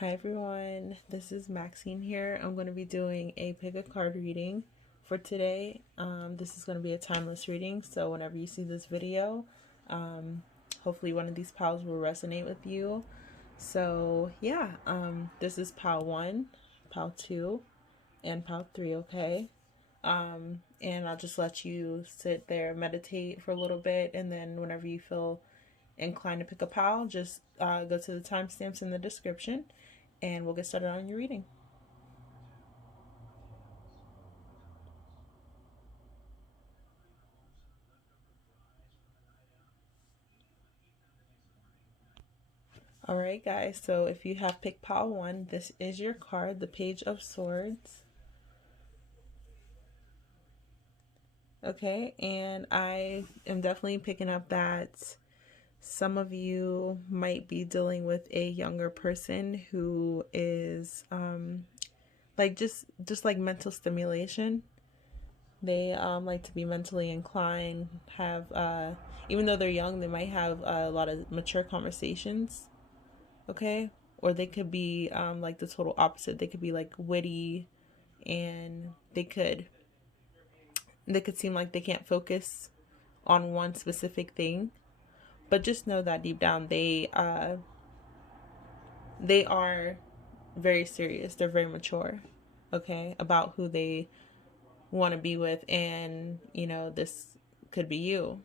Hi everyone, this is Maxine here. I'm going to be doing a pick a card reading for today. This is going to be a timeless reading, so whenever you see this video, hopefully one of these piles will resonate with you. So yeah, this is pile 1, pile 2, and pile 3, okay? And I'll just let you sit there, meditate for a little bit, and then whenever you feel inclined to pick a pile, just go to the timestamps in the description and we'll get started on your reading. Alright guys, so if you have picked pile 1, this is your card, the Page of Swords. Okay, and I am definitely picking up that some of you might be dealing with a younger person who is like just like mental stimulation. They like to be mentally inclined, have even though they're young, they might have a lot of mature conversations. Okay, or they could be like the total opposite. They could be like witty, and they could seem like they can't focus on one specific thing. But just know that deep down they are very serious. They're very mature, okay, about who they want to be with. And this could be you.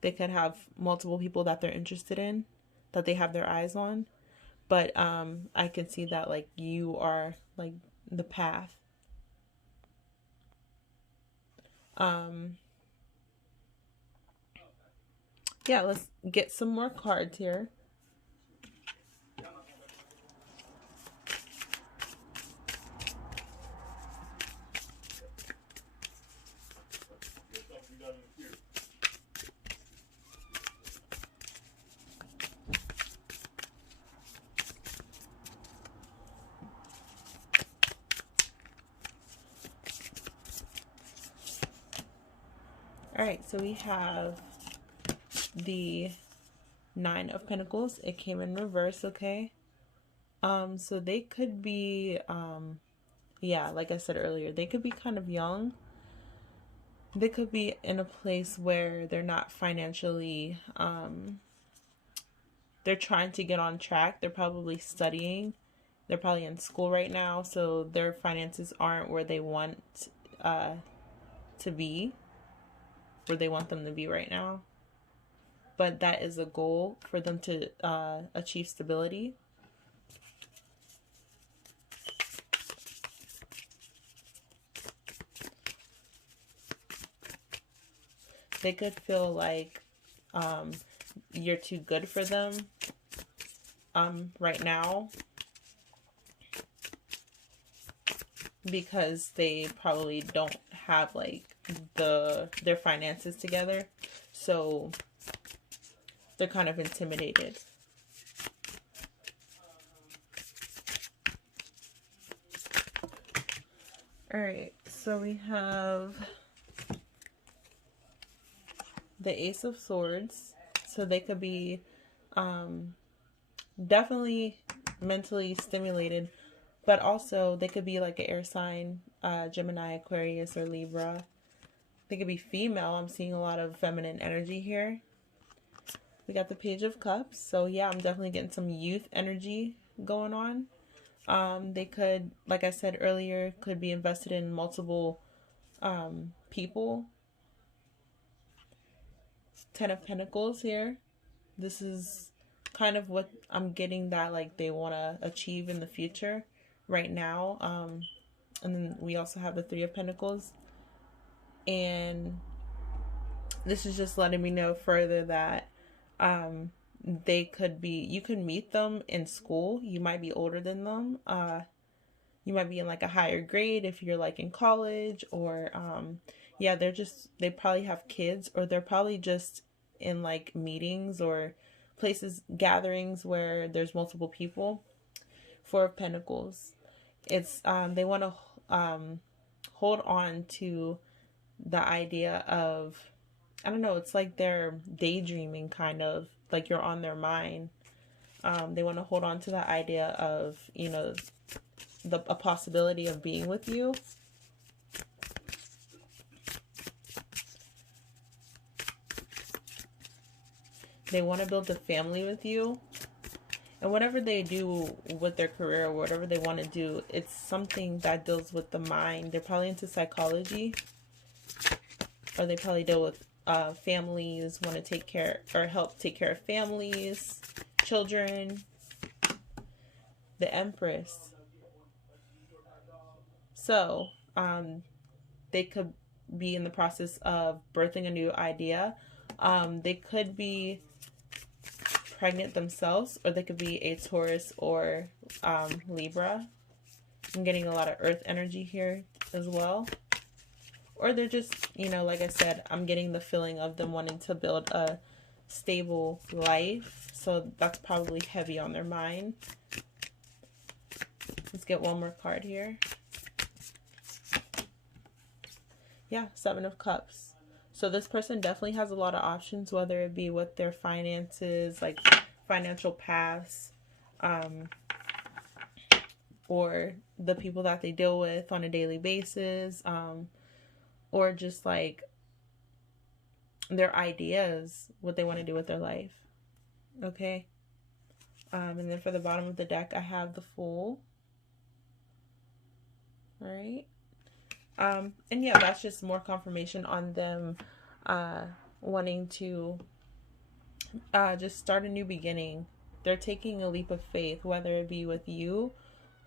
They could have multiple people that they're interested in, that they have their eyes on. But I can see that like you are like the path. Yeah, let's get some more cards here. All right, so we have the Nine of Pentacles. It came in reverse, okay? So they could be, yeah, like I said earlier, they could be kind of young. They could be in a place where they're not financially, they're trying to get on track. They're probably studying. They're probably in school right now, so their finances aren't where they want to be, where they want them to be right now. But that is a goal for them to achieve stability. They could feel like you're too good for them right now, because they probably don't have like their finances together, so they're kind of intimidated. All right, so we have the Ace of Swords. So they could be definitely mentally stimulated, but also they could be like an air sign, Gemini, Aquarius, or Libra. They could be female. I'm seeing a lot of feminine energy here. We got the Page of Cups. So yeah, I'm definitely getting some youth energy going on. They could, like I said earlier, could be invested in multiple people. Ten of Pentacles here. This is kind of what I'm getting, that like they want to achieve in the future right now. And then we also have the Three of Pentacles. And this is just letting me know further that they could be, you could meet them in school. You might be older than them. You might be in like a higher grade if you're like in college, or yeah, they probably have kids, or they're probably just in like meetings or places, gatherings where there's multiple people. Four of Pentacles. It's they want to hold on to the idea of, I don't know, it's like they're daydreaming, kind of like you're on their mind. They want to hold on to the idea of, a possibility of being with you. They want to build a family with you. And whatever they do with their career, or whatever they want to do, it's something that deals with the mind. They're probably into psychology. Or they probably deal with families, want to take care or help take care of families, children. The Empress. So, they could be in the process of birthing a new idea. They could be pregnant themselves, or they could be a Taurus or Libra. I'm getting a lot of earth energy here as well. Or they're just, like I said, I'm getting the feeling of them wanting to build a stable life. So that's probably heavy on their mind. Let's get one more card here. Yeah, Seven of Cups. So this person definitely has a lot of options, whether it be with their finances, like financial paths, or the people that they deal with on a daily basis, or just like their ideas, what they want to do with their life. Okay. And then for the bottom of the deck, I have the Fool. All right. And yeah, that's just more confirmation on them wanting to just start a new beginning. They're taking a leap of faith, whether it be with you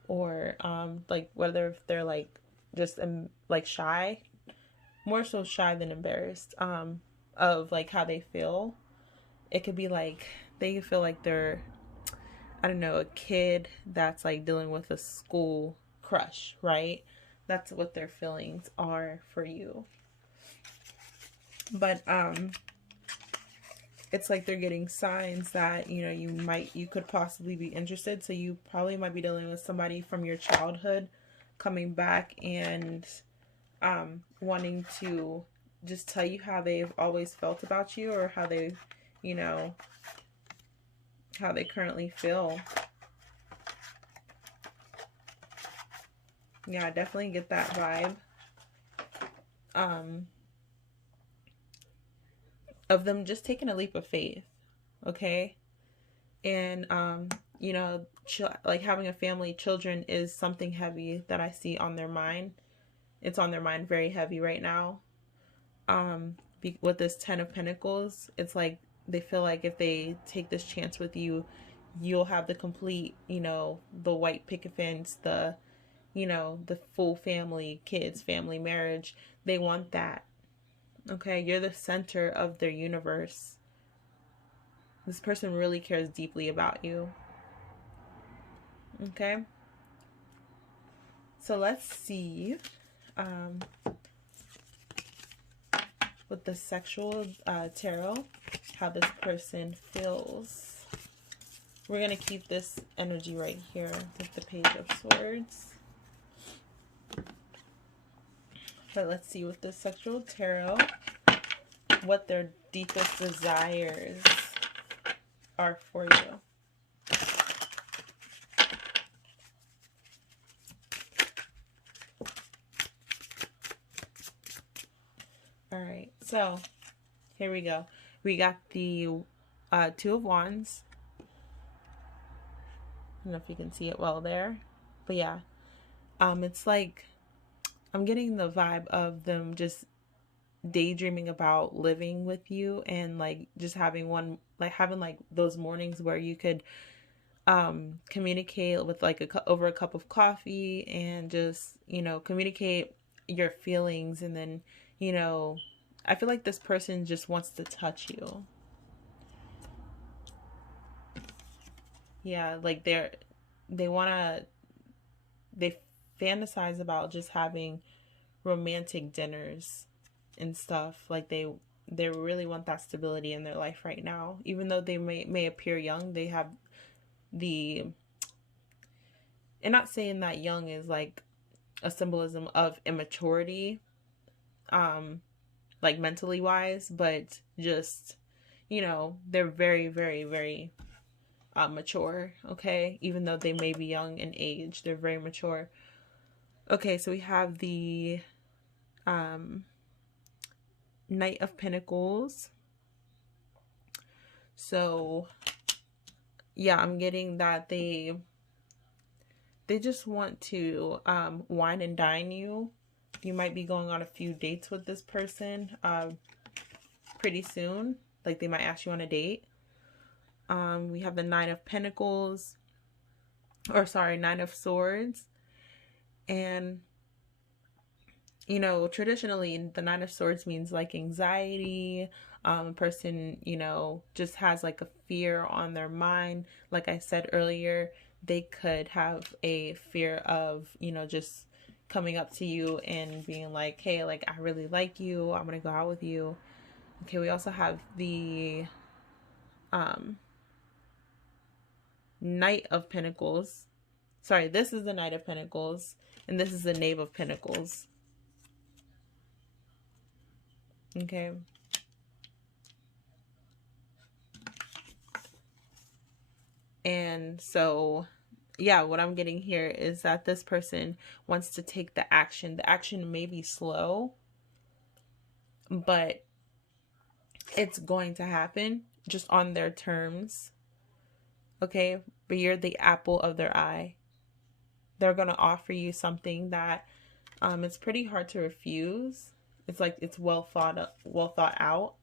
or like whether they're like just like shy, more so shy than embarrassed of like how they feel. It could be like they feel like they're, I don't know, a kid that's like dealing with a school crush, right? That's what their feelings are for you. But it's like they're getting signs that, you could possibly be interested. So you probably might be dealing with somebody from your childhood coming back and wanting to just tell you how they've always felt about you, or how they, how they currently feel. Yeah, I definitely get that vibe. Of them just taking a leap of faith. Okay. And, like having a family, children is something heavy that I see on their mind. It's on their mind very heavy right now. With this 10 of Pentacles, it's like they feel like if they take this chance with you, you'll have the complete, the white picket fence, the full family, kids, family, marriage. They want that. Okay, you're the center of their universe. This person really cares deeply about you. Okay. So let's see with the sexual tarot, how this person feels. We're going to keep this energy right here with the Page of Swords. But let's see with the sexual tarot what their deepest desires are for you. All right, so here we go. We got the Two of Wands. I don't know if you can see it well there, but yeah, it's like I'm getting the vibe of them just daydreaming about living with you, and like just having those mornings where you could communicate with like over a cup of coffee, and just communicate your feelings. And then I feel like this person just wants to touch you. Yeah, like they fantasize about just having romantic dinners and stuff. Like they really want that stability in their life right now. Even though they may appear young, they have and not saying that young is like a symbolism of immaturity, like mentally wise, but just they're very, very, very mature, okay? Even though they may be young in age, they're very mature. Okay, so we have the Knight of Pentacles. So yeah, I'm getting that they just want to wine and dine you. You might be going on a few dates with this person pretty soon. Like they might ask you on a date. We have the Nine of Pentacles, or sorry, Nine of Swords. And you know, traditionally the Nine of Swords means like anxiety. A person, you know, just has like a fear on their mind. Like I said earlier, they could have a fear of, you know, just coming up to you and being like, hey, like, I really like you, I'm gonna go out with you. Okay, we also have the Knight of Pentacles. Sorry, this is the Knight of Pentacles, and this is the Knave of Pentacles. Okay. And so, yeah, what I'm getting here is that this person wants to take the action. The action may be slow, but it's going to happen just on their terms. Okay? But you're the apple of their eye. They're going to offer you something that it's pretty hard to refuse. It's like it's well thought out.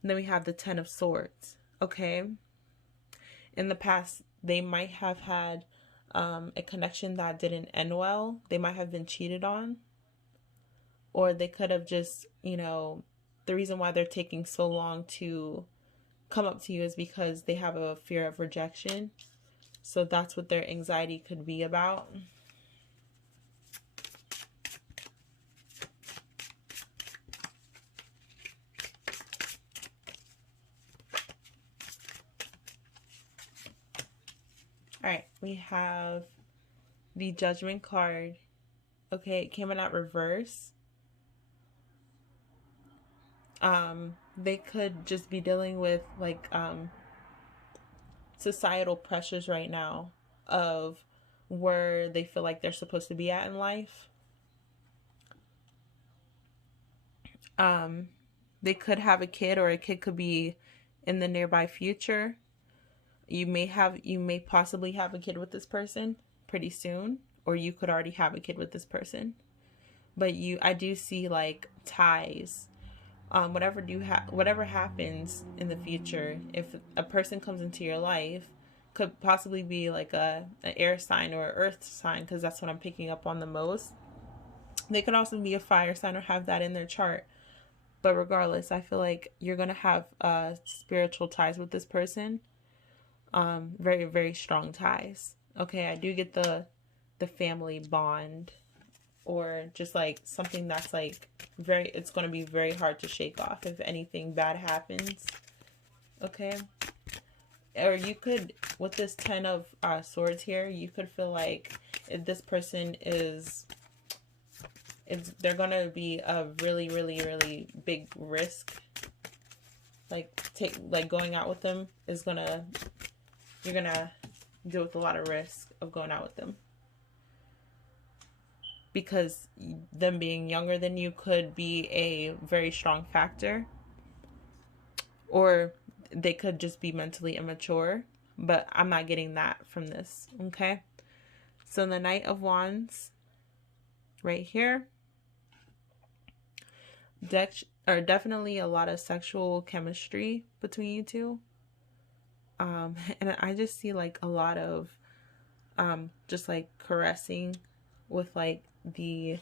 And then we have the Ten of Swords. Okay? In the past, they might have had a connection that didn't end well. They might have been cheated on. Or they could have just, you know, the reason why they're taking so long to come up to you is because they have a fear of rejection. So that's what their anxiety could be about. Alright, we have the Judgment card. Okay, it came in at reverse. They could just be dealing with like societal pressures right now of where they feel like they're supposed to be at in life. They could have a kid, or a kid could be in the nearby future. You may possibly have a kid with this person pretty soon, or you could already have a kid with this person. But I do see like ties. Whatever happens in the future, if a person comes into your life, could possibly be like an air sign or an earth sign, because that's what I'm picking up on the most. They could also be a fire sign or have that in their chart. But regardless, I feel like you're going to have spiritual ties with this person. Very, very strong ties. Okay, I do get the family bond, or just like something that's like it's going to be very hard to shake off if anything bad happens. Okay. Or you could, with this Ten of Swords here, you could feel like if this person they're going to be a really, really, really big risk. Like going out with them is you're going to deal with a lot of risk of going out with them. Because them being younger than you could be a very strong factor. Or they could just be mentally immature. But I'm not getting that from this. Okay? So the Knight of Wands, right here. Definitely a lot of sexual chemistry between you two. And I just see like a lot of just like caressing with like the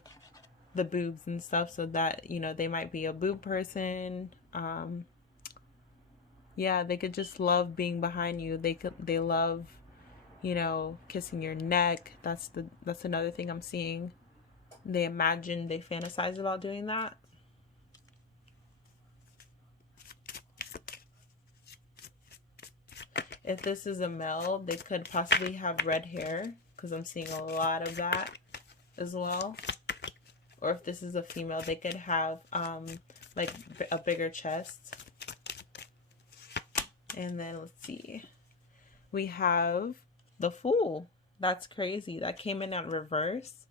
boobs and stuff, so that, you know, they might be a boob person. Yeah, they could just love being behind you. They love, you know, kissing your neck. That's another thing I'm seeing. They fantasize about doing that. If this is a male, they could possibly have red hair, because I'm seeing a lot of that as well. Or if this is a female, they could have like a bigger chest. And then let's see. We have the Fool. That's crazy. That came in at reverse.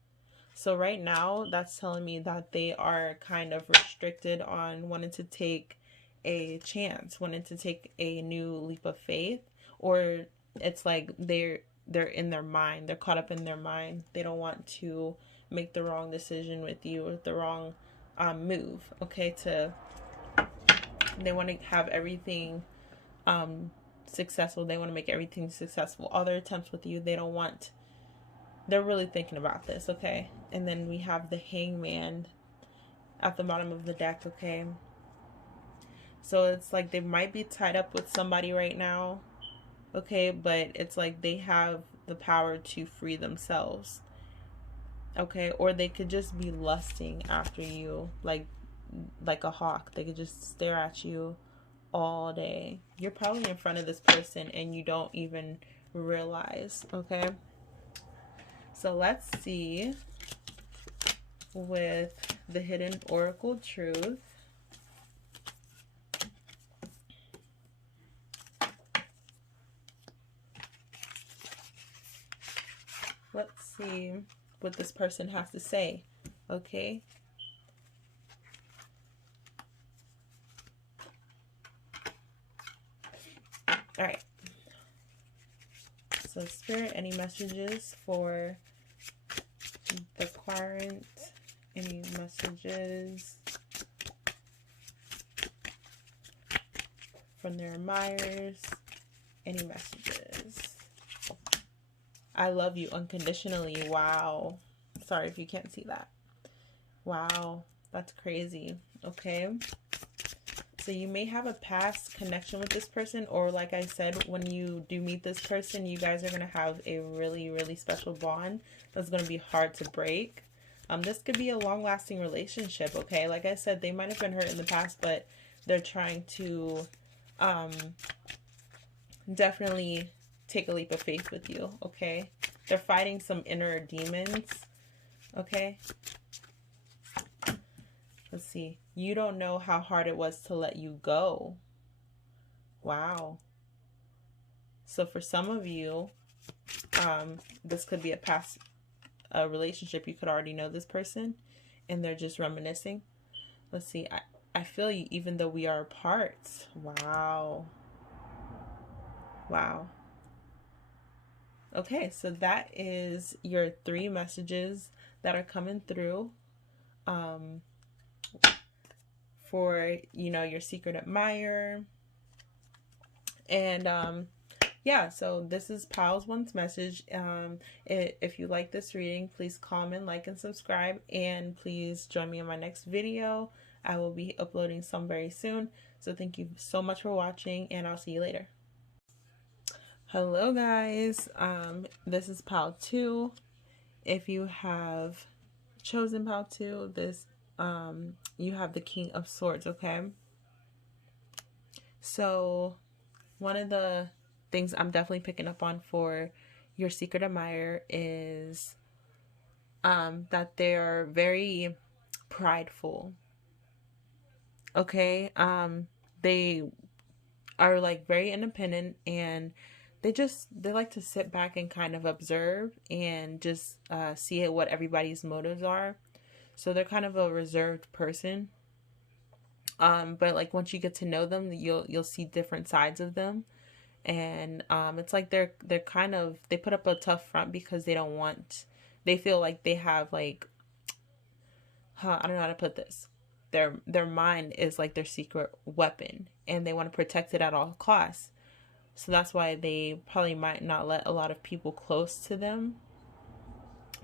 So right now, that's telling me that they are kind of restricted on wanting to take a chance, wanting to take a new leap of faith, or it's like they're in their mind. They're caught up in their mind. They don't want to make the wrong decision with you or the wrong move. Okay, they want to have everything successful. They want to make everything successful. All their attempts with you, they're really thinking about this, okay? And then we have the Hangman at the bottom of the deck, okay? So it's like they might be tied up with somebody right now, okay? But it's like they have the power to free themselves, okay? Or they could just be lusting after you like a hawk. They could just stare at you all day. You're probably in front of this person and you don't even realize, okay? So let's see with the Hidden Oracle Truth. Let's see what this person has to say, okay? All right. So Spirit, any messages for the Quirent? Any messages from their admirers? Any messages? I love you unconditionally. Wow. Sorry if you can't see that. Wow. That's crazy. Okay. So you may have a past connection with this person, or like I said, when you do meet this person, you guys are going to have a really, really special bond that's going to be hard to break. This could be a long-lasting relationship, okay? Like I said, they might have been hurt in the past, but they're trying to definitely take a leap of faith with you, okay? They're fighting some inner demons, okay? Let's see. You don't know how hard it was to let you go. Wow. So for some of you, this could be a past relationship. You could already know this person and they're just reminiscing. Let's see. I feel you even though we are apart. Wow. Wow. Okay, so that is your 3 messages that are coming through for, you know, your secret admirer. And yeah, so this is Pals One's message. If you like this reading, please comment, like, and subscribe, and please join me in my next video. I will be uploading some very soon. So thank you so much for watching, and I'll see you later. Hello guys, this is Pal 2. If you have chosen Pal 2, this you have the King of Swords, okay? So one of the things I'm definitely picking up on for your secret admirer is that they're very prideful, okay? They are like very independent, and they like to sit back and kind of observe and just see what everybody's motives are. So they're kind of a reserved person. But like once you get to know them, you'll see different sides of them. And it's like they're kind of, they put up a tough front because they feel like they have like, I don't know how to put this. Their mind is like their secret weapon, and they want to protect it at all costs. So that's why they probably might not let a lot of people close to them,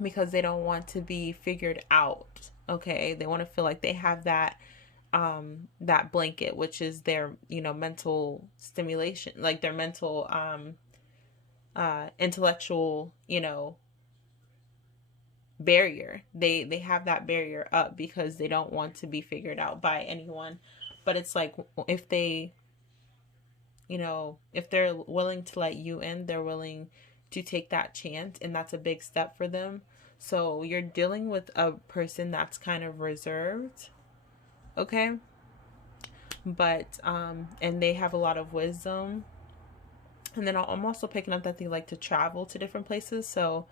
because they don't want to be figured out, okay? They want to feel like they have that that blanket, which is their, you know, mental stimulation, like their mental intellectual, you know, barrier. They have that barrier up because they don't want to be figured out by anyone. But it's like if they, you know, if they're willing to let you in, they're willing to take that chance, and that's a big step for them. So you're dealing with a person that's kind of reserved, okay? But and they have a lot of wisdom, And then I'm also picking up that they like to travel to different places. So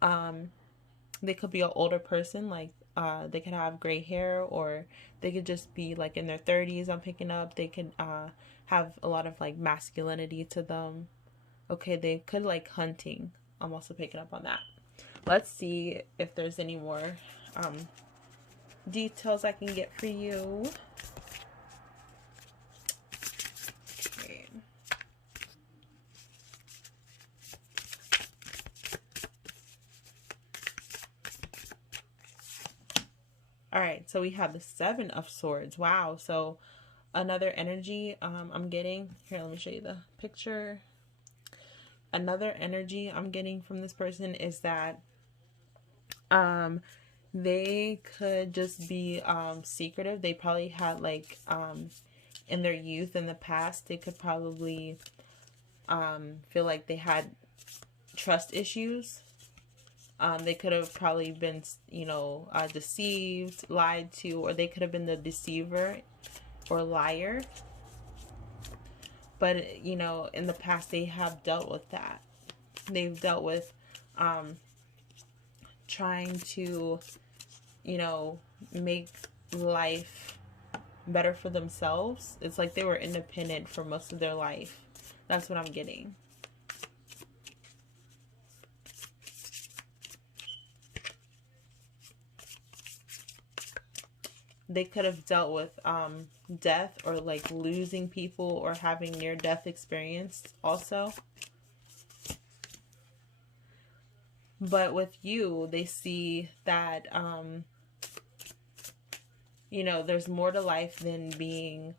they could be an older person, like they could have gray hair, or they could just be like in their 30s. I'm picking up they could have a lot of like masculinity to them. Okay, they could like hunting. I'm also picking up on that. Let's see if there's any more details I can get for you. Okay. All right, so we have the Seven of Swords. Wow, so another energy I'm getting here. Let me show you the picture. Another energy I'm getting from this person is that they could just be secretive. They probably had like in their youth, in the past, they could probably feel like they had trust issues. They could have probably been, you know, deceived, lied to, or they could have been the deceiver or liar. But, you know, in the past, they have dealt with that. They've dealt with trying to, you know, make life better for themselves. It's like they were independent for most of their life. That's what I'm getting. They could have dealt with death, or like losing people, or having near-death experience also. But with you, they see that, you know, there's more to life than being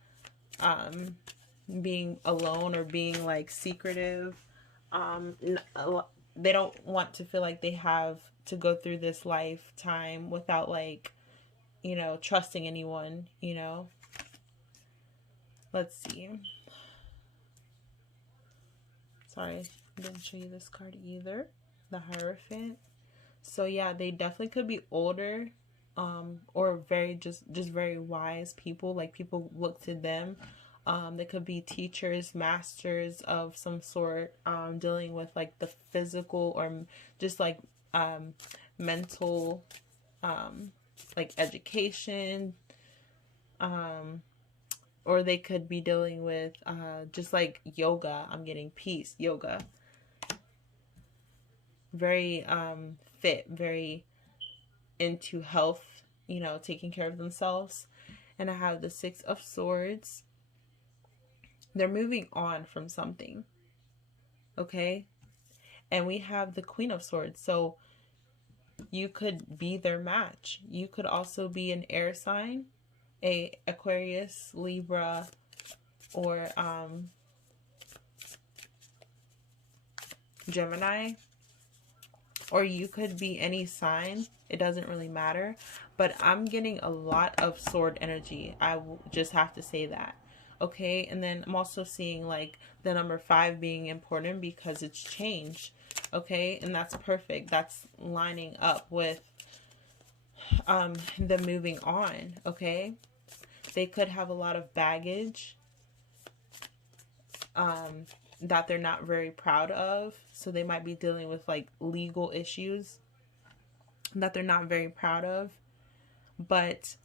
alone, or being like secretive. They don't want to feel like they have to go through this lifetime without, like, you know, trusting anyone, you know. Let's see. Sorry, I didn't show you this card either. The Hierophant. So yeah, they definitely could be older, or very just very wise people. Like, people look to them. They could be teachers, masters of some sort, dealing with like the physical, or just like mental, like education, or they could be dealing with just like yoga. I'm getting peace, yoga. Very fit, very into health, you know, taking care of themselves. And I have the Six of Swords. They're moving on from something. Okay? And we have the Queen of Swords. So you could be their match. You could also be an air sign, a Aquarius, Libra, or Gemini. Or you could be any sign. It doesn't really matter. But I'm getting a lot of sword energy. I just have to say that. Okay? And then I'm also seeing like the number 5 being important because it's change. Okay? And that's perfect. That's lining up with the moving on. Okay? They could have a lot of baggage that they're not very proud of. So they might be dealing with like legal issues that they're not very proud of. But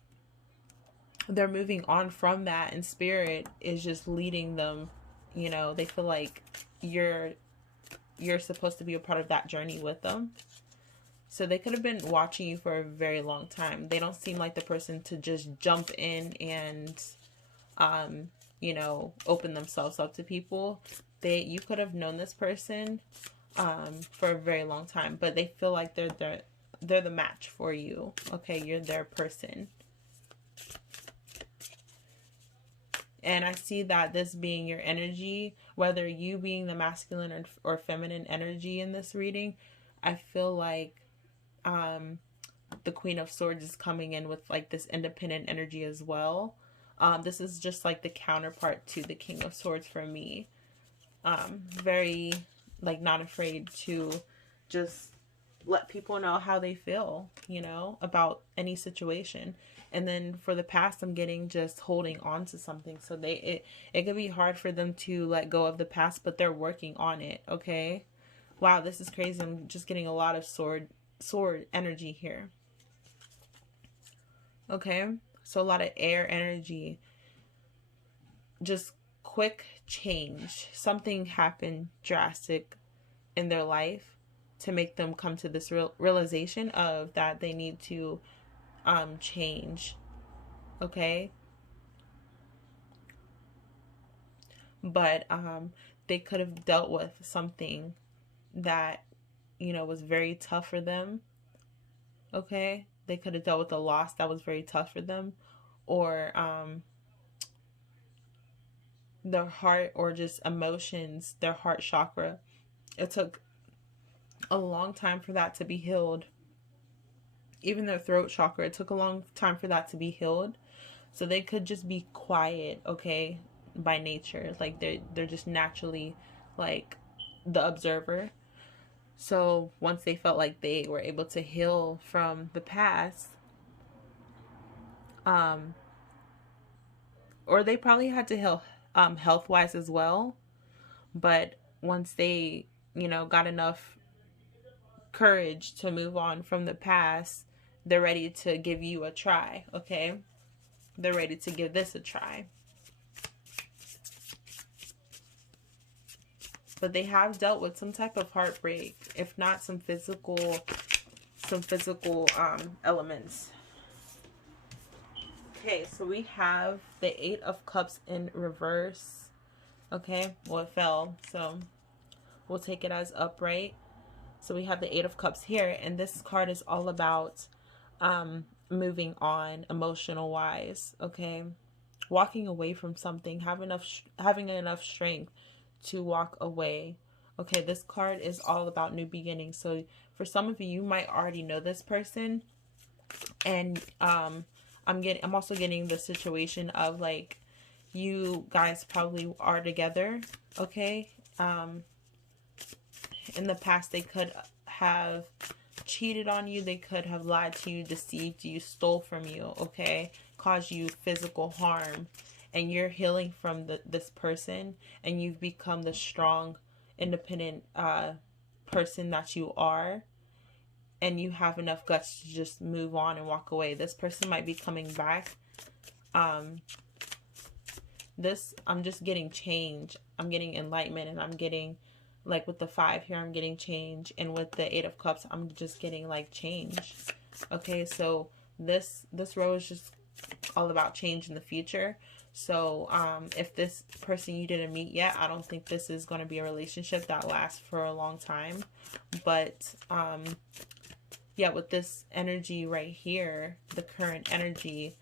they're moving on from that, and spirit is just leading them. You know, they feel like you're supposed to be a part of that journey with them. So they could have been watching you for a very long time. They don't seem like the person to just jump in and you know, open themselves up to people. You could have known this person for a very long time, but they feel like they're the match for you. Okay, you're their person. And I see that this being your energy, whether you being the masculine or feminine energy in this reading, I feel like the Queen of Swords is coming in with like this independent energy as well. This is just like the counterpart to the King of Swords for me. Very like not afraid to just let people know how they feel, you know, about any situation. And then for the past, I'm getting just holding on to something. So it could be hard for them to let go of the past, but they're working on it. Okay. Wow, this is crazy. I'm just getting a lot of sword energy here. Okay. So a lot of air energy. Just quick change. Something happened drastic in their life to make them come to this realization of that they need to change. Okay. But they could have dealt with something that, you know, was very tough for them. Okay. They could have dealt with a loss that was very tough for them, or their heart, or just emotions, their heart chakra. It took a long time for that to be healed. Even their throat chakra, it took a long time for that to be healed. So they could just be quiet, okay, by nature. Like they're just naturally like the observer. So once they felt like they were able to heal from the past, or they probably had to heal health wise as well. But once they, you know, got enough courage to move on from the past, they're ready to give you a try. Okay, they're ready to give this a try. But they have dealt with some type of heartbreak, if not some physical elements. Okay, so we have the Eight of Cups in reverse. Okay, well, it fell, so we'll take it as upright. So we have the Eight of Cups here, and this card is all about moving on emotional wise. Okay, walking away from something, having enough strength to walk away. Okay, this card is all about new beginnings. So for some of you, you might already know this person, and I'm also getting the situation of like you guys probably are together. Okay, in the past they could have cheated on you, they could have lied to you, deceived you, stole from you, okay, caused you physical harm. And you're healing from this person, and you've become the strong, independent person that you are, and you have enough guts to just move on and walk away. This person might be coming back. I'm just getting change. I'm getting enlightenment, and I'm getting, like with the 5 here, I'm getting change, and with the 8 of Cups, I'm just getting like change. Okay, so this row is just all about change in the future. So if this person you didn't meet yet, I don't think this is going to be a relationship that lasts for a long time. But yeah, with this energy right here, the current energy,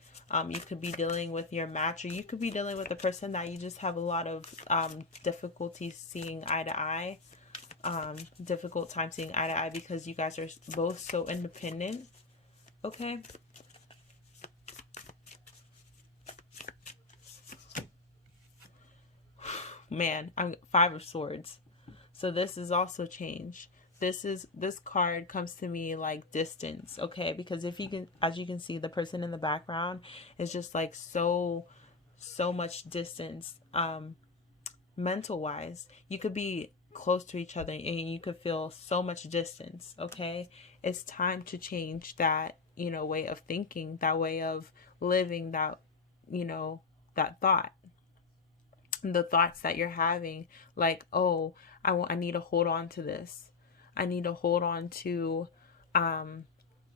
you could be dealing with your match, or you could be dealing with a person that you just have a lot of difficulty seeing eye to eye. Difficult time seeing eye to eye because you guys are both so independent. Okay. Man, I'm 5 of Swords. So this is also change. This card comes to me like distance, okay? Because if you can, as you can see, the person in the background is just like so much distance. Mental wise, you could be close to each other and you could feel so much distance, okay? It's time to change that, you know, way of thinking, that way of living, that, you know, that thought. The thoughts that you're having, like, oh, I need to hold on to this. I need to hold on to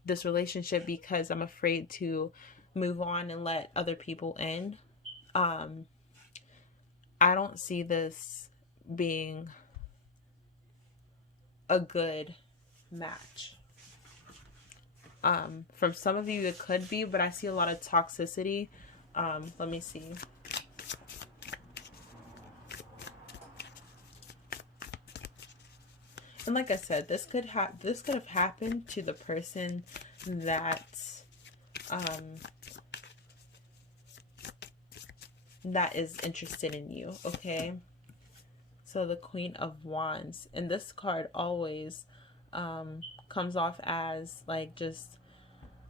this relationship because I'm afraid to move on and let other people in. I don't see this being a good match. From some of you, it could be, but I see a lot of toxicity. Let me see. And like I said, this could have happened to the person that that is interested in you, okay? So the Queen of Wands, and this card always comes off as like just,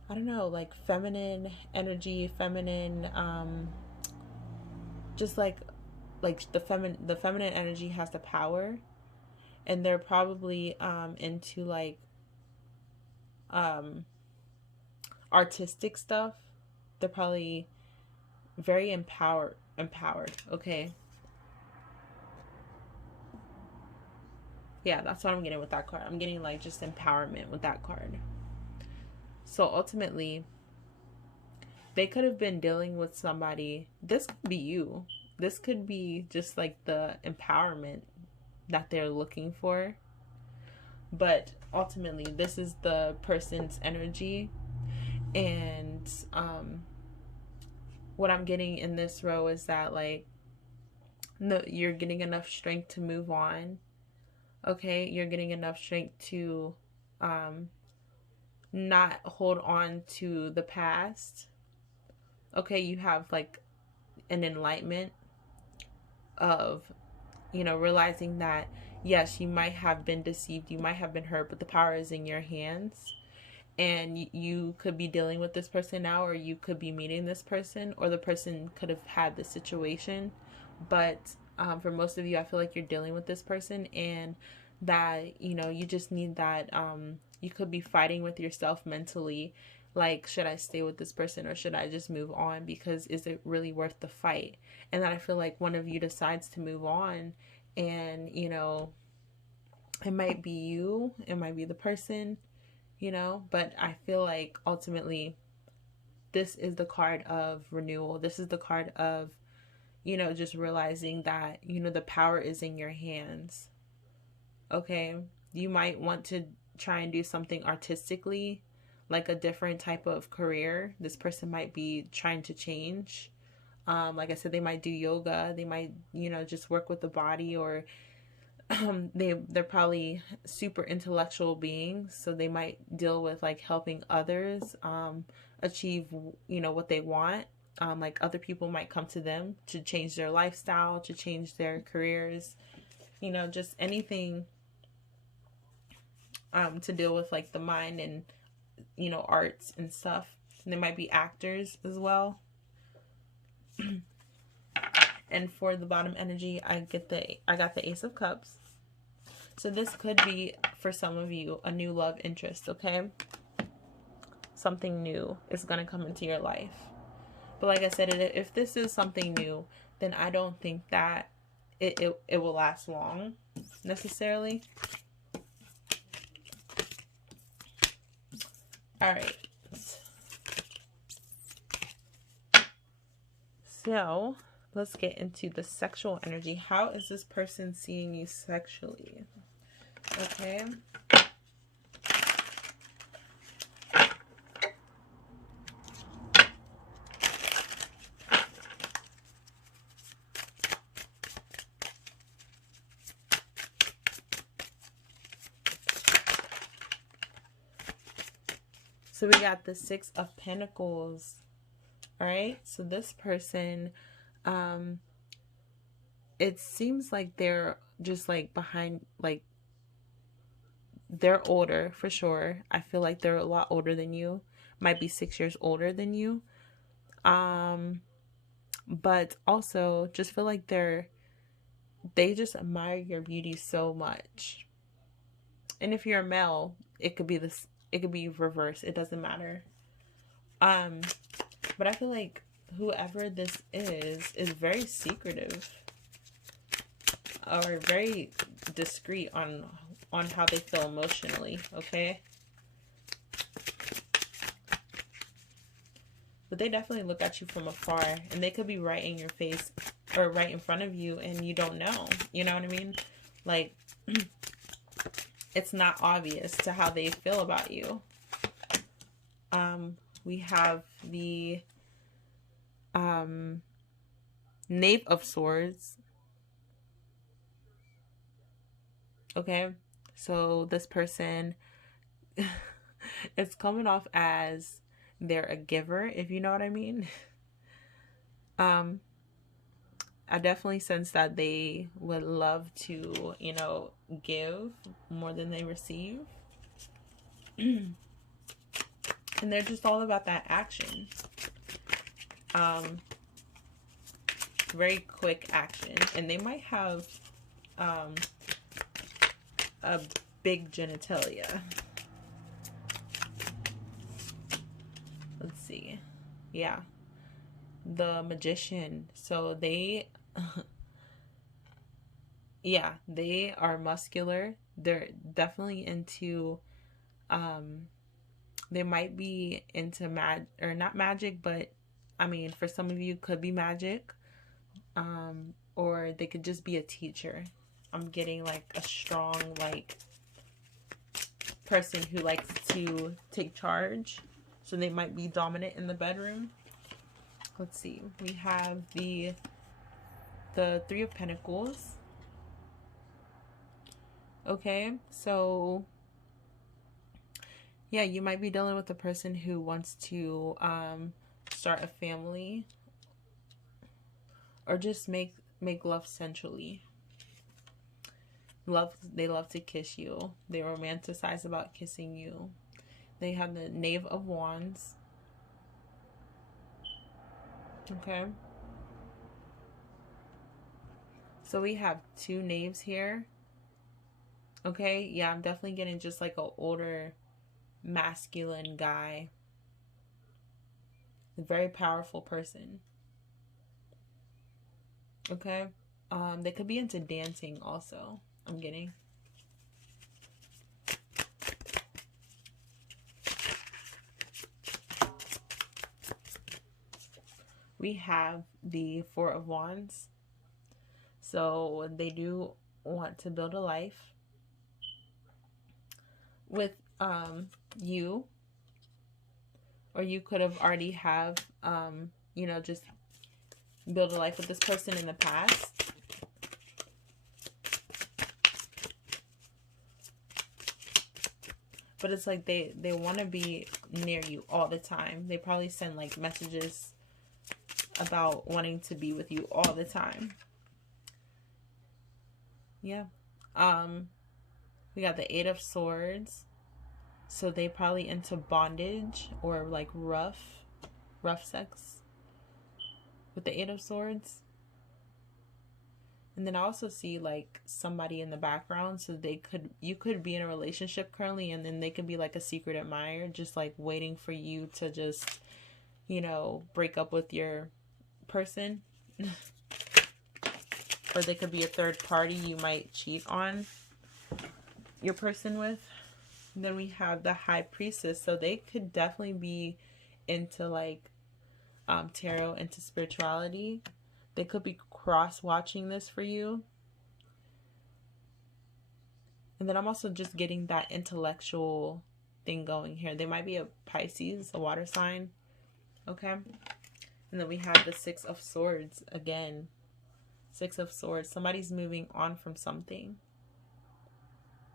I don't know, like feminine energy, feminine, just like the feminine energy has the power, and they're probably into like artistic stuff. They're probably very empowered, okay? Yeah, that's what I'm getting with that card. I'm getting like just empowerment with that card. So ultimately, they could have been dealing with somebody. This could be you. This could be just like the empowerment that they're looking for. But ultimately, this is the person's energy. And what I'm getting in this row is that, like, no, you're getting enough strength to move on. Okay? You're getting enough strength to not hold on to the past. Okay? You have, like, an enlightenment of, you know, realizing that, yes, you might have been deceived, you might have been hurt, but the power is in your hands. And you could be dealing with this person now, or you could be meeting this person, or the person could have had this situation. But for most of you, I feel like you're dealing with this person, and that, you know, you just need that. You could be fighting with yourself mentally, like, should I stay with this person or should I just move on? Because is it really worth the fight? And then I feel like one of you decides to move on, and, you know, it might be you, it might be the person, you know, but I feel like ultimately this is the card of renewal. This is the card of, you know, just realizing that, you know, the power is in your hands. Okay? You might want to try and do something artistically, like a different type of career. This person might be trying to change. Like I said, they might do yoga. They might, you know, just work with the body, or they're probably super intellectual beings, so they might deal with like helping others achieve, you know, what they want. Like other people might come to them to change their lifestyle, to change their careers, you know, just anything to deal with like the mind and, you know, arts and stuff. And they might be actors as well. And for the bottom energy, I got the Ace of Cups. So this could be, for some of you, a new love interest, okay? Something new is going to come into your life. But like I said, if this is something new, then I don't think that it will last long, necessarily. All right. So let's get into the sexual energy. How is this person seeing you sexually? Okay. So we got the Six of Pentacles. All right. So this person, it seems like they're just like behind, like they're older for sure. I feel like they're a lot older than you. Might be 6 years older than you. But also just feel like they just admire your beauty so much. And if you're a male, it could be reverse. It doesn't matter. But I feel like whoever this is very secretive, or very discreet on how they feel emotionally, okay? But they definitely look at you from afar, and they could be right in your face or right in front of you, and you don't know. You know what I mean? Like, it's not obvious to how they feel about you. We have the Knave of Swords. Okay, so this person it's coming off as they're a giver, if you know what I mean. I definitely sense that they would love to, you know, give more than they receive. And they're just all about that action. Very quick action. And they might have a big genitalia. Let's see. Yeah. The Magician. So they yeah, they are muscular. They're definitely into they might be into not magic, but I mean, for some of you could be magic. Or they could just be a teacher. I'm getting like a strong like person who likes to take charge. So they might be dominant in the bedroom. Let's see. We have the Three of Pentacles. Okay, so yeah, you might be dealing with a person who wants to start a family, or just make love sensually. They love to kiss you. They romanticize about kissing you. They have the Knave of Wands. Okay. So we have two knaves here. Okay, yeah, I'm definitely getting just like an older masculine guy. A very powerful person. Okay. They could be into dancing also, I'm getting. We have the Four of Wands. So they do want to build a life with you, or you could have already have you know, just build a life with this person in the past. But it's like they want to be near you all the time. They probably send like messages about wanting to be with you all the time. Yeah. We got the Eight of Swords. So they probably into bondage or like rough sex with the Eight of Swords. And then I also see like somebody in the background. So you could be in a relationship currently, and then they could be like a secret admirer, just like waiting for you to just, you know, break up with your person. Or they could be a third party you might cheat on your person with. And then we have the High Priestess. So they could definitely be into like tarot, into spirituality. They could be cross-watching this for you. And then I'm also just getting that intellectual thing going here. They might be a Pisces, a water sign. Okay. And then we have the Six of Swords again. Six of Swords. Somebody's moving on from something.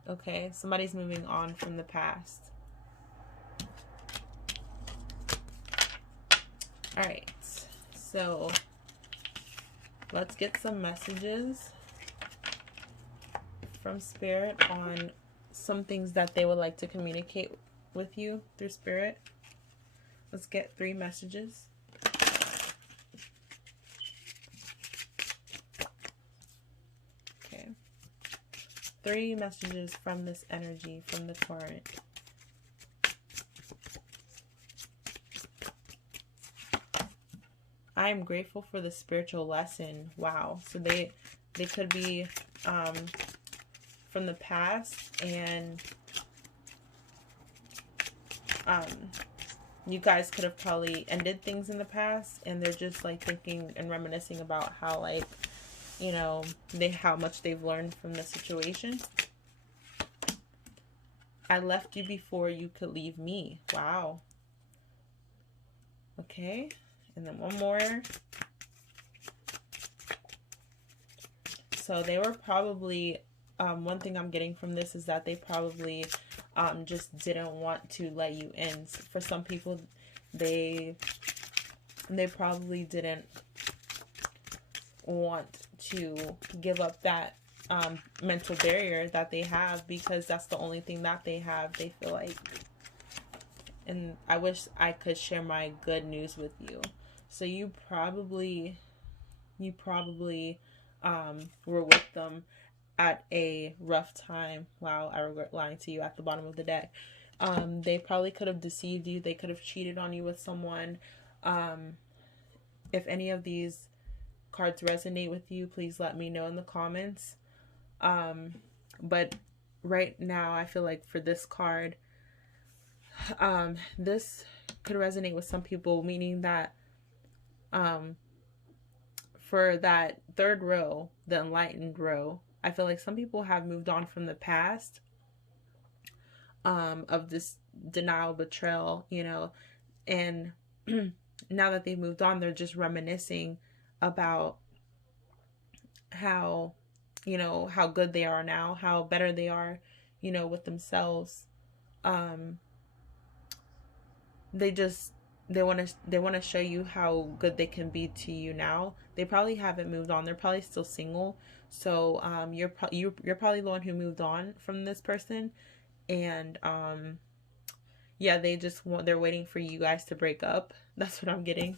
Okay. Somebody's moving on from the past. All right. So let's get some messages from Spirit on some things that they would like to communicate with you through Spirit. Let's get 3 messages. Okay. 3 messages from this energy, from the current. I am grateful for the spiritual lesson. Wow. So they could be from the past, and you guys could have probably ended things in the past, and they're just like thinking and reminiscing about how, like, you know, how much they've learned from the situation. I left you before you could leave me. Wow. Okay. And then one more. So they were probably, one thing I'm getting from this is that they probably just didn't want to let you in. For some people, they probably didn't want to give up that mental barrier that they have, because that's the only thing that they have. They feel like and I wish I could share my good news with you. So you probably were with them at a rough time. Wow, I regret lying to you, at the bottom of the deck. They probably could have deceived you. They could have cheated on you with someone. If any of these cards resonate with you, please let me know in the comments. But right now, I feel like for this card, this could resonate with some people, meaning that for that third row, the enlightened row, I feel like some people have moved on from the past of this denial, betrayal, you know, and now that they've moved on, they're just reminiscing about how, you know, how good they are now, how better they are, you know, with themselves. They want to show you how good they can be to you now. They probably haven't moved on. They're probably still single. So you're probably the one who moved on from this person, and yeah, they're waiting for you guys to break up. That's what I'm getting.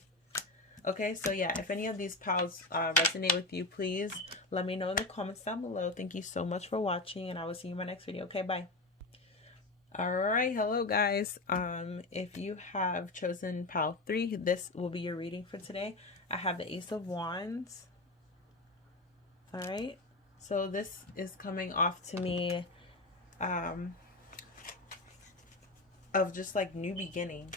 Okay, so yeah, if any of these pals resonate with you, please let me know in the comments down below. Thank you so much for watching, and I will see you in my next video. Okay, bye. Alright, hello guys. If you have chosen pile 3, this will be your reading for today. I have the Ace of Wands. Alright, so this is coming off to me of just like new beginning.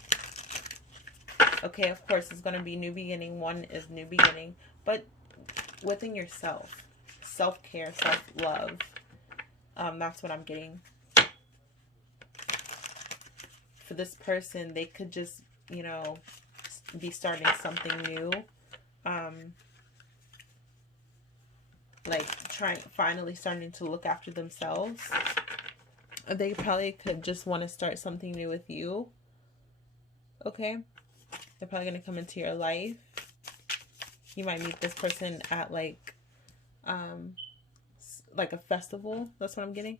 Okay, of course it's going to be new beginning. One is new beginning, but within yourself. Self-care, self-love. That's what I'm getting. For this person, they could just, you know, be starting something new. Like finally starting to look after themselves. They probably could just want to start something new with you. Okay? They're probably going to come into your life. You might meet this person at like a festival. That's what I'm getting.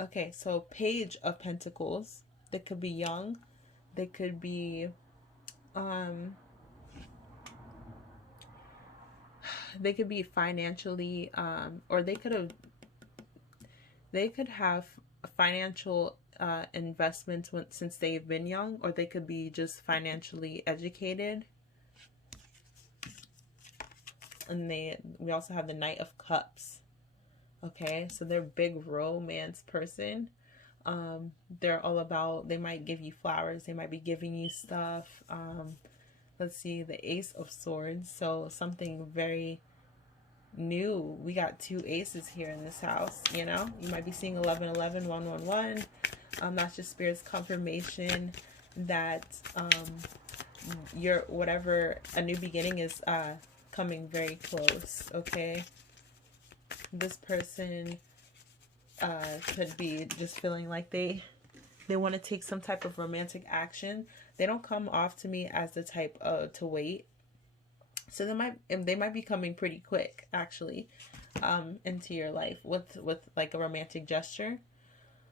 Okay, so Page of Pentacles. They could be young. They could be financially or they could have financial investments since they've been young, or they could be just financially educated. And we also have the Knight of Cups. Okay, so they're a big romance person. They're all about, they might give you flowers, they might be giving you stuff. Let's see, the Ace of Swords, so something very new. We got 2 aces here in this house, you know. You might be seeing 1111, 111. That's just Spirit's confirmation that a new beginning is coming very close. Okay, this person could be just feeling like they want to take some type of romantic action. They don't come off to me as the type to wait, so they might be coming pretty quick actually into your life with like a romantic gesture.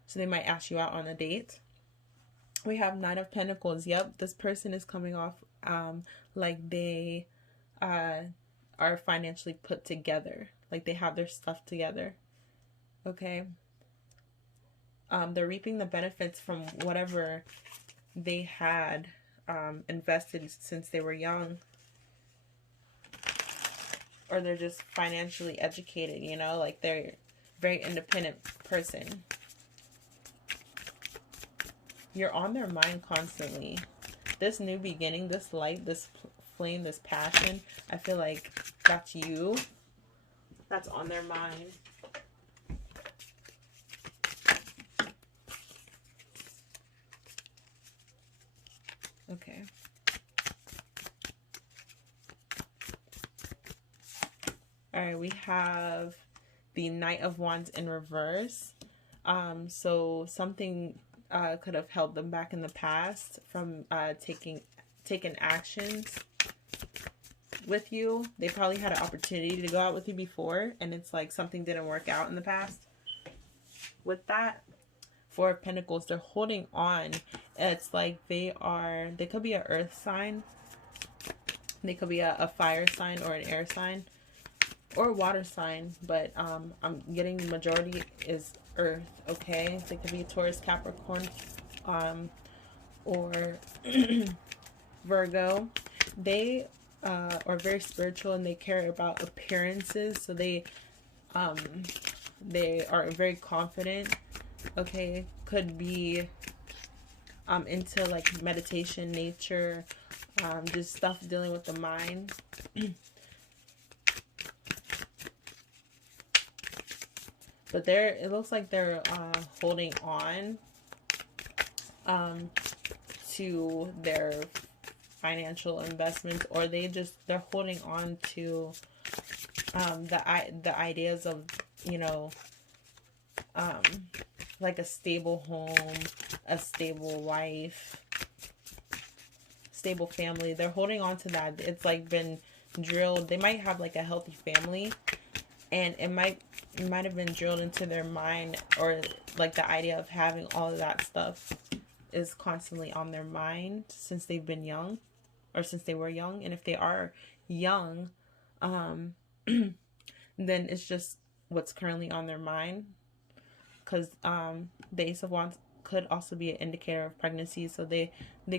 So they might ask you out on a date. We have Nine of Pentacles. Yep, this person is coming off like they are financially put together, like they have their stuff together. Okay. They're reaping the benefits from whatever they had invested since they were young. Or they're just financially educated, you know, like they're a very independent person. You're on their mind constantly. This new beginning, this light, this flame, this passion, I feel like that's you. That's on their mind. Okay. All right, we have the Knight of Wands in reverse. So something could have held them back in the past from taking actions with you. They probably had an opportunity to go out with you before, and it's like something didn't work out in the past. With that, Four of Pentacles, they're holding on it's like they could be an earth sign, they could be a fire sign or an air sign or water sign, but I'm getting the majority is earth. Okay, they could be Taurus, Capricorn, or Virgo. They are very spiritual and they care about appearances, so they are very confident. Okay, could be into like meditation, nature, just stuff dealing with the mind. But it looks like they're holding on to their financial investments, or they're holding on to the ideas of, you know, like a stable home, a stable life, stable family. They're holding on to that. It's like been drilled. They might have like a healthy family, and it might have been drilled into their mind, or like the idea of having all of that stuff is constantly on their mind since they've been young, or since they were young. And if they are young, then it's just what's currently on their mind, because the Ace of Wands could also be an indicator of pregnancy, so they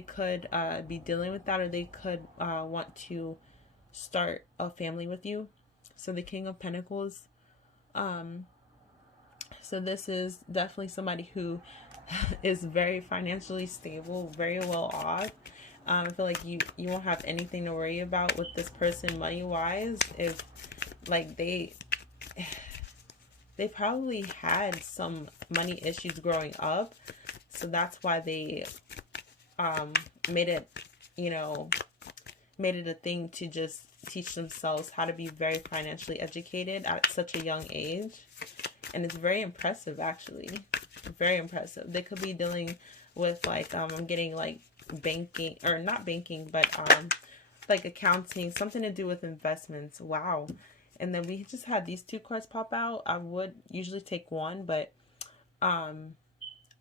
could be dealing with that, or they could want to start a family with you. So the King of Pentacles, so this is definitely somebody who is very financially stable, very well off. I feel like you won't have anything to worry about with this person money wise. If like they probably had some money issues growing up, so that's why they made it, you know, made it a thing to just teach themselves how to be very financially educated at such a young age. And it's very impressive, actually. Very impressive. They could be dealing with like I'm getting like banking, or not banking, but like accounting, something to do with investments. Wow. And then we just had these two cards pop out. I would usually take one, but I'm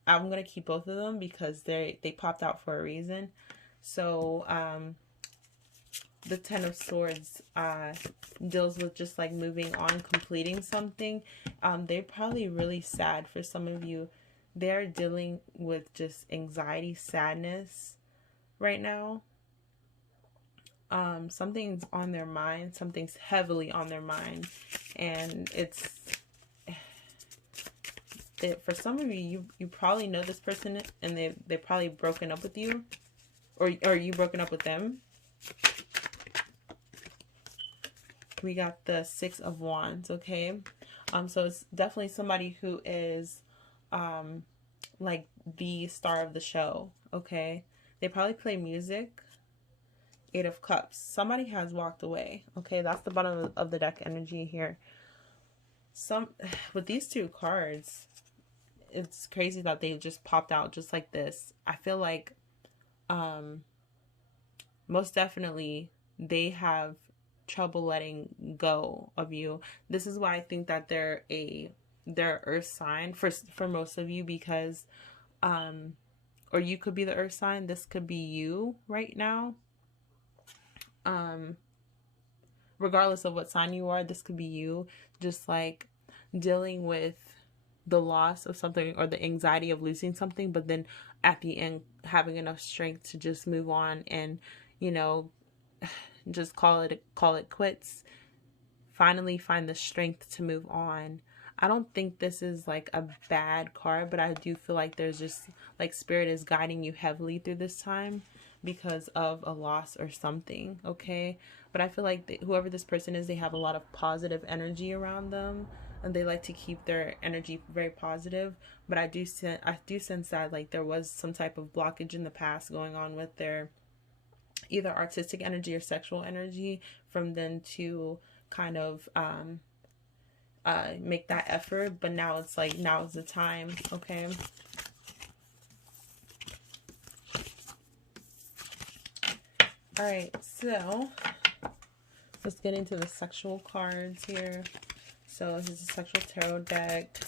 gonna keep both of them because they popped out for a reason. So the Ten of Swords deals with just like moving on, completing something. They're probably really sad. For some of you, they're dealing with just anxiety, sadness right now. Something's on their mind. Something's heavily on their mind. And for some of you, you probably know this person, and they probably broken up with you, or you broken up with them. We got the Six of Wands, okay? So it's definitely somebody who is like the star of the show, okay? They probably play music. Eight of Cups. Somebody has walked away, okay? That's the bottom of the deck energy here. With these two cards, it's crazy that they just popped out just like this. I feel like most definitely they have trouble letting go of you. This is why I think that they're earth sign for most of you, because or you could be the earth sign. This could be you right now. Regardless of what sign you are, this could be you, just like dealing with the loss of something or the anxiety of losing something, but then at the end having enough strength to just move on and, you know, just call it quits. Finally find the strength to move on. I don't think this is like a bad card, but I do feel like there's just like spirit is guiding you heavily through this time because of a loss or something, okay? But I feel like whoever this person is, they have a lot of positive energy around them, and they like to keep their energy very positive. But I do sense that like there was some type of blockage in the past going on with their either artistic energy or sexual energy, from them to kind of make that effort. But now it's like, now is the time, okay? All right, so let's get into the sexual cards here. So this is a sexual tarot deck.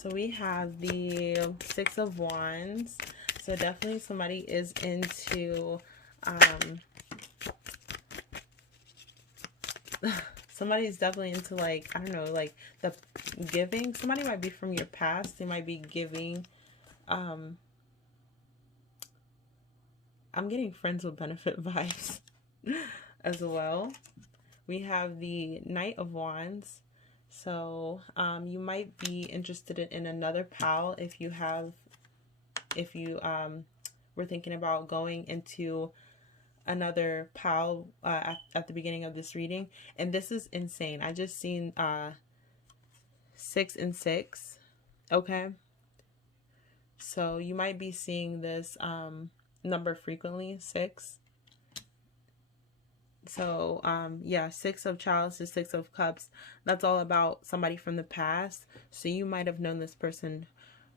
So we have the Six of Wands. So definitely somebody is into somebody's definitely into, like, I don't know, like the giving. Somebody might be from your past. They might be giving. I'm getting friends with benefit vibes as well. We have the Knight of Wands. So you might be interested in another pal if you were thinking about going into another pal at the beginning of this reading. And this is insane. I just seen 6 and 6. Okay. So you might be seeing this number frequently, 6. So, yeah, 6 of chalices, 6 of cups. That's all about somebody from the past. So you might have known this person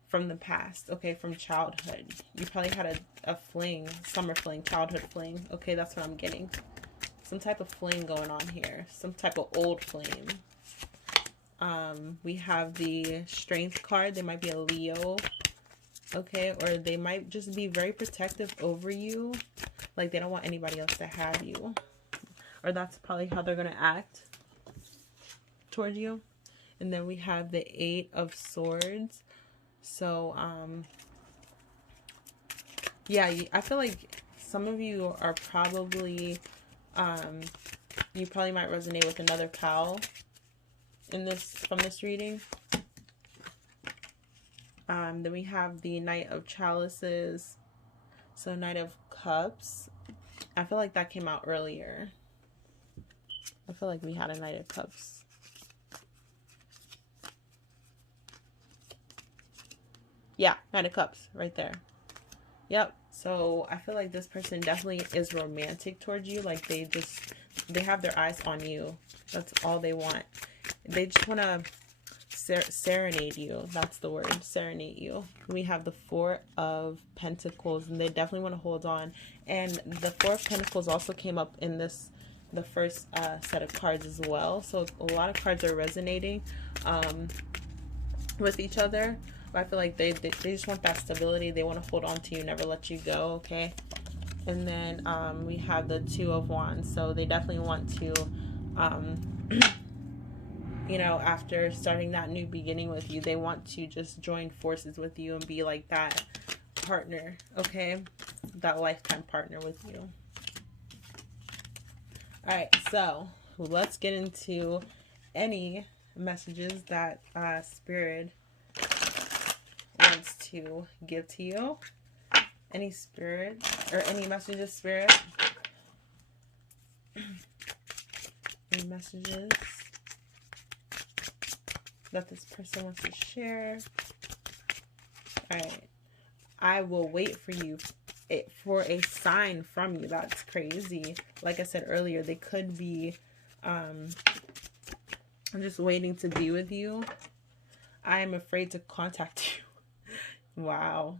from the past, okay, from childhood. You probably had a fling, summer fling, childhood fling. Okay, that's what I'm getting. Some type of fling going on here. Some type of old flame. We have the Strength card. They might be a Leo, okay, or they might just be very protective over you. Like they don't want anybody else to have you. Or that's probably how they're going to act toward you. And then we have the 8 of Swords. So, yeah, I feel like some of you are probably, you probably might resonate with another pal from this reading. Then we have the Knight of Chalices. So, Knight of Cups. I feel like that came out earlier. I feel like we had a Knight of Cups. Yeah, Knight of Cups right there. Yep. So I feel like this person definitely is romantic towards you. Like they have their eyes on you. That's all they want. They just want to serenade you. That's the word, serenade you. We have the 4 of Pentacles, and they definitely want to hold on. And the 4 of Pentacles also came up in the first set of cards as well. So a lot of cards are resonating with each other. But I feel like they just want that stability. They want to hold on to you, never let you go, okay? And then we have the 2 of Wands. So they definitely want to, you know, after starting that new beginning with you, they want to just join forces with you and be like that partner, okay? That lifetime partner with you. All right, so let's get into any messages that Spirit wants to give to you. Any Spirit or any messages, Spirit. Any messages that this person wants to share. All right, I will wait for you for a sign from you. That's crazy. Like I said earlier, they could be I'm just waiting to be with you. I am afraid to contact you. Wow.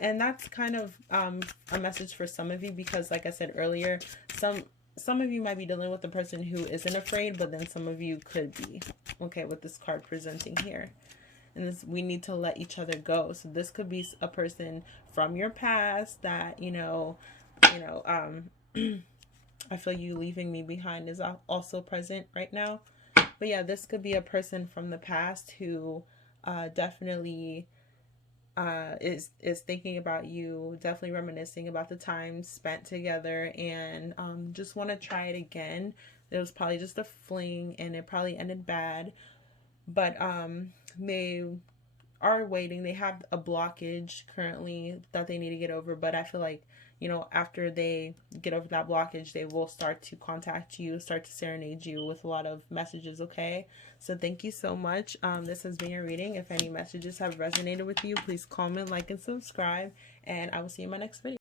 And that's kind of a message for some of you, because like I said earlier, some of you might be dealing with a person who isn't afraid, but then some of you could be, okay, with this card presenting here. And this, we need to let each other go. So this could be a person from your past that, I feel you leaving me behind is also present right now. But yeah, this could be a person from the past who definitely is thinking about you, definitely reminiscing about the time spent together, and just want to try it again. It was probably just a fling and it probably ended bad, but they are waiting. They have a blockage currently that they need to get over, but I feel like, after they get over that blockage, they will start to contact you, start to serenade you with a lot of messages, okay? So thank you so much. This has been your reading. If any messages have resonated with you, please comment, like, and subscribe, and I will see you in my next video.